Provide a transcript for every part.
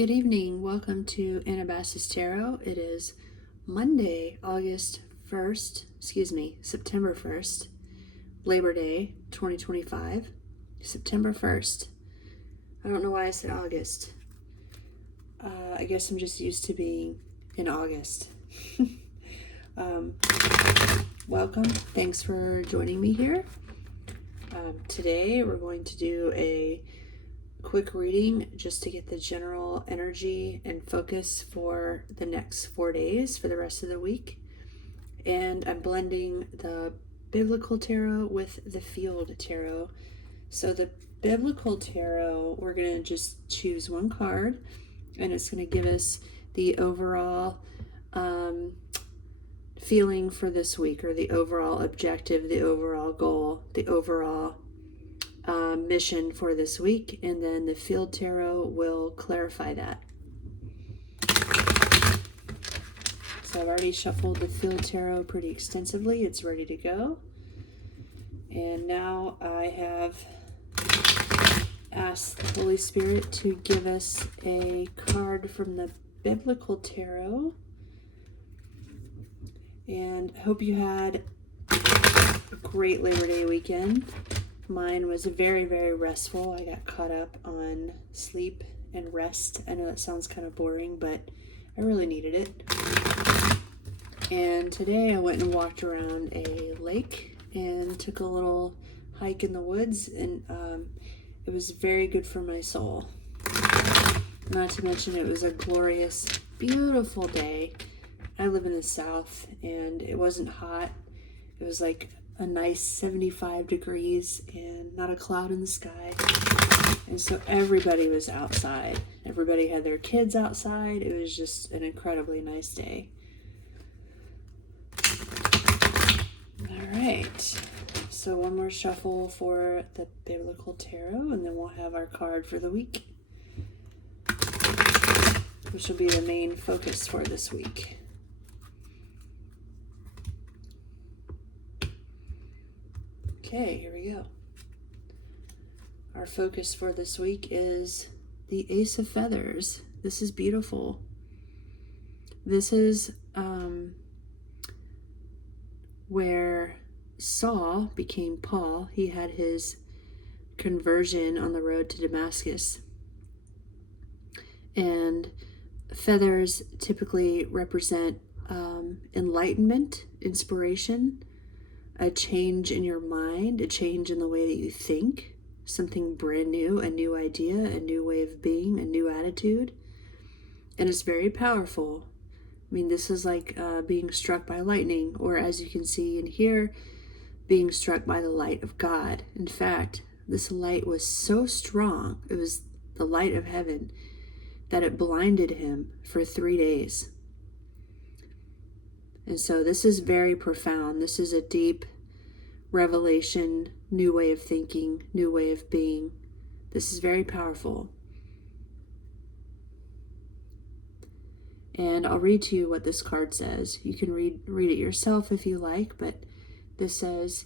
Good evening. Welcome to Anabasis Tarot. It is Monday, September 1st, Labor Day 2025, September 1st. I don't know why I said August. I guess I'm just used to being in August. Welcome. Thanks for joining me here. Today we're going to do a quick reading just to get the general energy and focus for the next 4 days for the rest of the week. And I'm blending the biblical tarot with the field tarot. So the biblical tarot, we're going to just choose one card, and it's going to give us the overall feeling for this week, or the overall objective, the overall goal, the overall mission for this week, and then the field tarot will clarify that. So I've already shuffled the field tarot pretty extensively. It's ready to go. And now I have asked the Holy Spirit to give us a card from the biblical tarot. And I hope you had a great Labor Day weekend. Mine was very, very restful. I got caught up on sleep and rest. I know that sounds kind of boring, but I really needed it. And today I went and walked around a lake and took a little hike in the woods, and it was very good for my soul. Not to mention it was a glorious, beautiful day. I live in the South, and it wasn't hot. It was like a nice 75 degrees and not a cloud in the sky. And so everybody was outside. Everybody had their kids outside. It was just an incredibly nice day. All right. So one more shuffle for the biblical tarot, and then we'll have our card for the week, which will be the main focus for this week. Okay, here we go. Our focus for this week is the Ace of Feathers. This is beautiful. This is where Saul became Paul. He had his conversion on the road to Damascus. And feathers typically represent enlightenment, inspiration, a change in your mind, a change in the way that you think, something brand new, a new idea, a new way of being, a new attitude. And it's very powerful. I mean, this is like being struck by lightning, or as you can see and hear, being struck by the light of God. In fact, this light was so strong, it was the light of heaven, that it blinded him for 3 days. And so this is very profound. This is a deep revelation, new way of thinking, new way of being. This is very powerful. And I'll read to you what this card says. You can read it yourself if you like, but this says,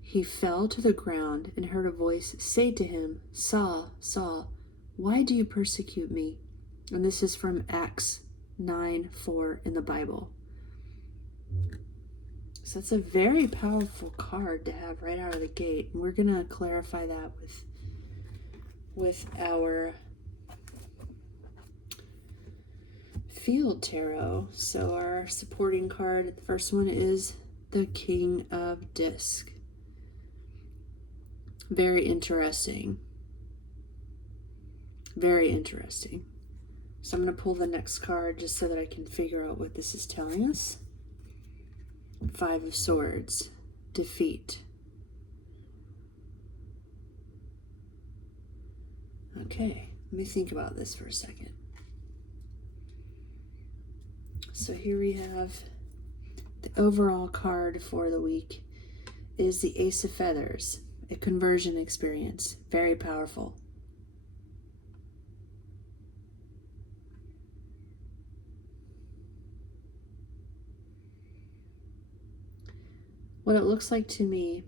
"He fell to the ground and heard a voice say to him, 'Saul, Saul, why do you persecute me?'" And this is from Acts 9:4 in the Bible. So it's a very powerful card to have right out of the gate. And we're going to clarify that with our field tarot. So our supporting card, the first one is the King of Disc. Very interesting. Very interesting. So I'm going to pull the next card just so that I can figure out what this is telling us. 5 of Swords, defeat. Okay, let me think about this for a second. So here we have the overall card for the week is the Ace of Feathers, a conversion experience, very powerful. What it looks like to me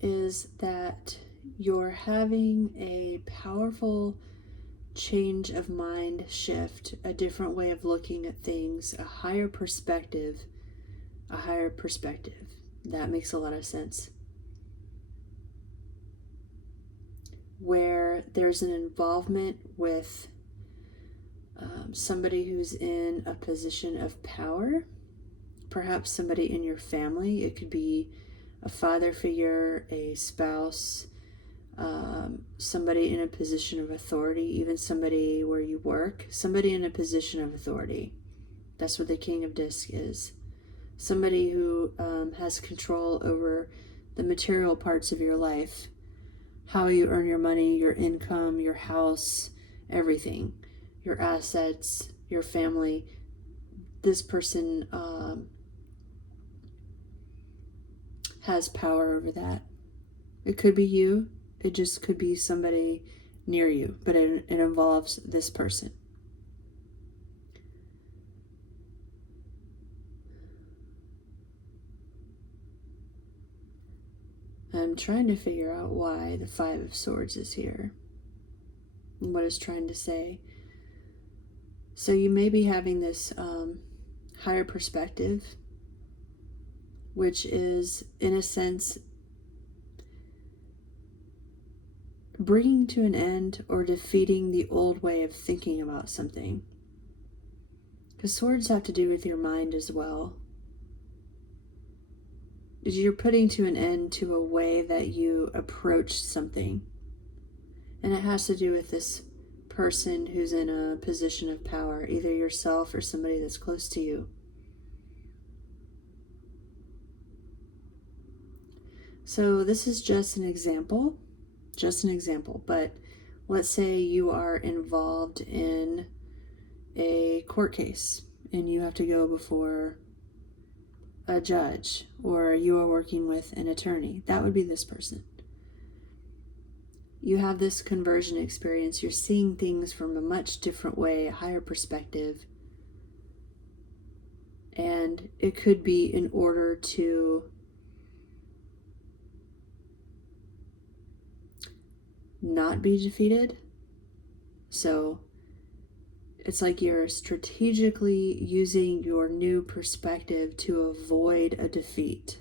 is that you're having a powerful change of mind shift, a different way of looking at things, a higher perspective. That makes a lot of sense. Where there's an involvement with somebody who's in a position of power, perhaps somebody in your family. It could be a father figure, a spouse, somebody in a position of authority, even somebody where you work, somebody in a position of authority. That's what the King of Disc is. Somebody who has control over the material parts of your life, how you earn your money, your income, your house, everything, your assets, your family. This person has power over that. It could be you. It just could be somebody near you, but it involves this person. I'm trying to figure out why the Five of Swords is here and what it's trying to say. So you may be having this higher perspective, which is, in a sense, bringing to an end or defeating the old way of thinking about something. Because swords have to do with your mind as well. You're putting to an end to a way that you approach something. And it has to do with this person who's in a position of power, either yourself or somebody that's close to you. So this is just an example, but let's say you are involved in a court case and you have to go before a judge, or you are working with an attorney. That would be this person. You have this conversion experience. You're seeing things from a much different way, a higher perspective. And it could be in order to not be defeated. So it's like you're strategically using your new perspective to avoid a defeat.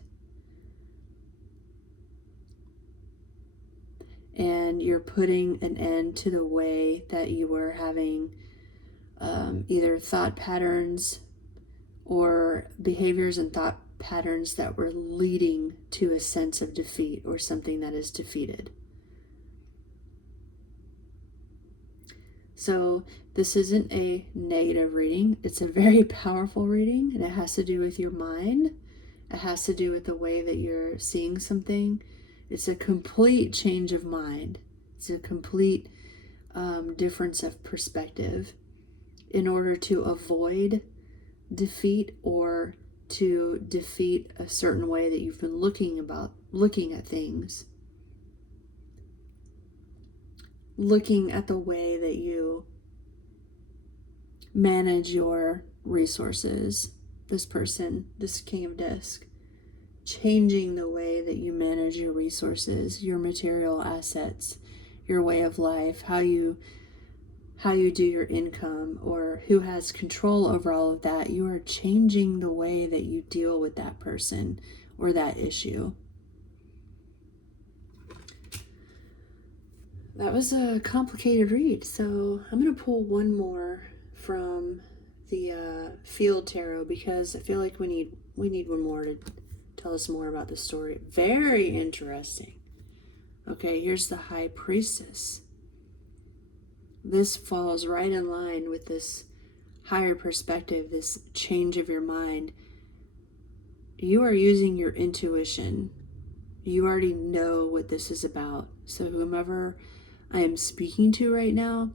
And you're putting an end to the way that you were having either thought patterns or behaviors and thought patterns that were leading to a sense of defeat or something that is defeated. So this isn't a negative reading. It's a very powerful reading, and it has to do with your mind. It has to do with the way that you're seeing something. It's a complete change of mind. It's a complete difference of perspective in order to avoid defeat or to defeat a certain way that you've been looking at things. Looking at the way that you manage your resources. This person, this King of Disc, changing the way that you manage your resources, your material assets, your way of life, how you do your income, or who has control over all of that. You are changing the way that you deal with that person or that issue. That was a complicated read, so I'm going to pull one more from the Field Tarot, because I feel like we need one more to tell us more about the story. Very interesting. Okay, here's the High Priestess. This falls right in line with this higher perspective, this change of your mind. You are using your intuition. You already know what this is about. So whomever I am speaking to right now,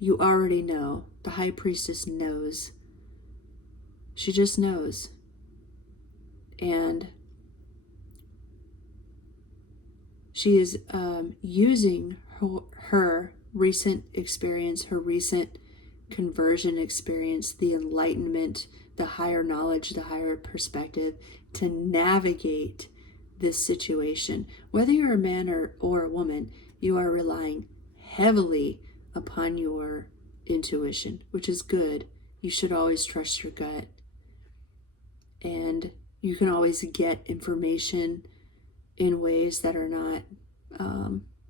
you already know. The High Priestess knows. She just knows. And she is using her recent experience, her recent conversion experience, the enlightenment, the higher knowledge, the higher perspective, to navigate this situation. Whether you're a man or a woman, you are relying heavily upon your intuition, which is good. You should always trust your gut. And you can always get information in ways that are not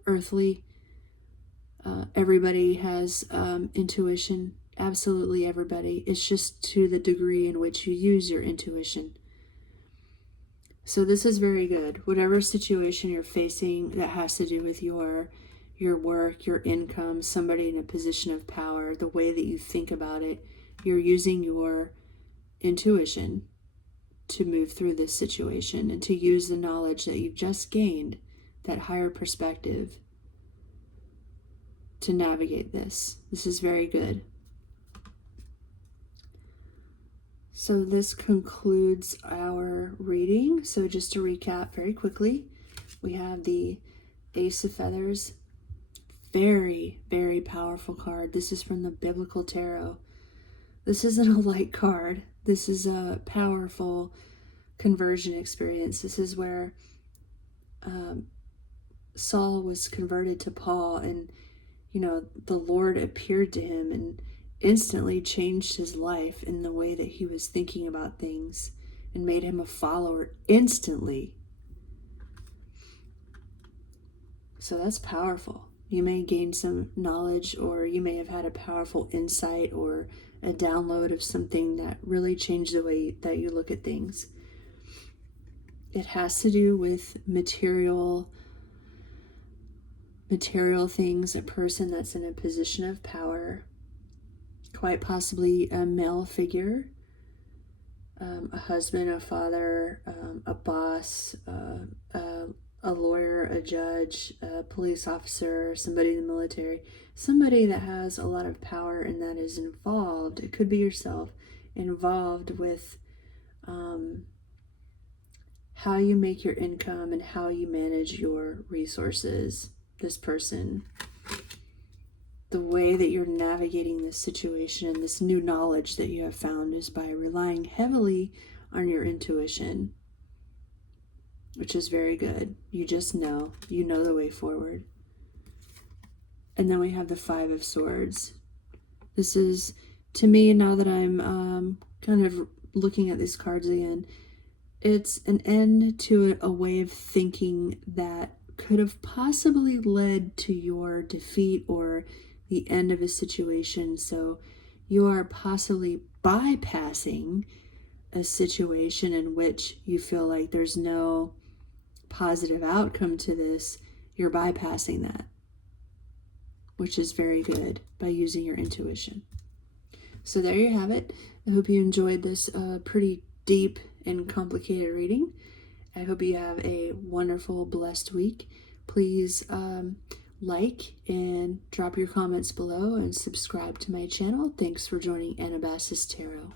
earthly. Everybody has intuition. Absolutely everybody. It's just to the degree in which you use your intuition. So this is very good. Whatever situation you're facing that has to do with your work, your income, somebody in a position of power, the way that you think about it, you're using your intuition to move through this situation and to use the knowledge that you've just gained, that higher perspective, to navigate this. This is very good. So this concludes our reading. So just to recap very quickly, we have the Ace of Feathers. Very, very powerful card. This is from the Biblical Tarot. This isn't a light card. This is a powerful conversion experience. This is where Saul was converted to Paul, and the Lord appeared to him and instantly changed his life in the way that he was thinking about things and made him a follower instantly. So that's powerful. You may gain some knowledge, or you may have had a powerful insight or a download of something that really changed the way that you look at things. It has to do with material things, a person that's in a position of power, quite possibly a male figure, a husband, a father, a boss, a lawyer, a judge, a police officer, somebody in the military, somebody that has a lot of power and that is involved, it could be yourself, involved with how you make your income and how you manage your resources. This person, the way that you're navigating this situation and this new knowledge that you have found is by relying heavily on your intuition, which is very good. You just know. You know the way forward. And then we have the Five of Swords. This is, to me, now that I'm kind of looking at these cards again, it's an end to a way of thinking that could have possibly led to your defeat or the end of a situation. So you are possibly bypassing a situation in which you feel like there's no positive outcome to this. You're bypassing that, which is very good, by using your intuition. So there you have it. I hope you enjoyed this pretty deep and complicated reading. I hope you have a wonderful, blessed week. Please like and drop your comments below and subscribe to my channel. Thanks for joining Anabasis Tarot.